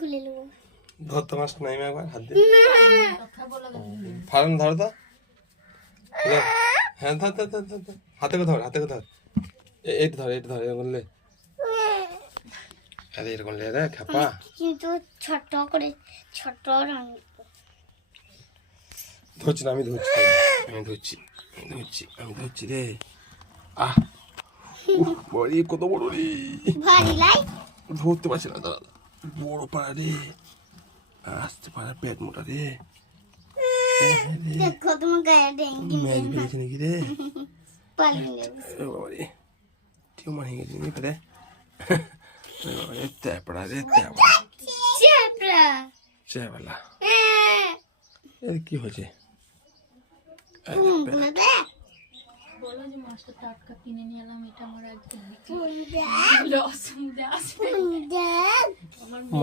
খুলে নেবো। ধর তোমার সামনে আমি একবার হাত দিয়ে ফারুন ধর তো। হ্যাঁ ধর ধর ধর ধর ধর। হাতে করে ধর, হাতে করে ধর। এইটা ধর, এইটা ধর, এরকম লে। আরে এরকম লে রে খাপা। কিন্তু ছোট করে ছোট রঙ ধরছি না, আমি ধরছি, আমি ধরছি, আমি ধরছি, আমি ধরছি রে। আহ বড়ি কত বড় রে, ভারী লাই। ধরতে পারছি না, দাদা বড় পাড়া রে, আসতে পারা পেট মোটা রে। দেখো তোমার গায়ে ডেঙ্গি ম্যাচ বেরিয়েছে নাকি রে? পালিয়ে বাবারে টিউমার হয়ে গেছে নাকি রে? বাবারে তেপড়া রে, তেপড়া চেপড়া চেপড়া। এর কি হয়েছে? বলো যে মাছটা টাটকা কিনে নিয়ে এলাম, এটা আমার একদম লস আসবে।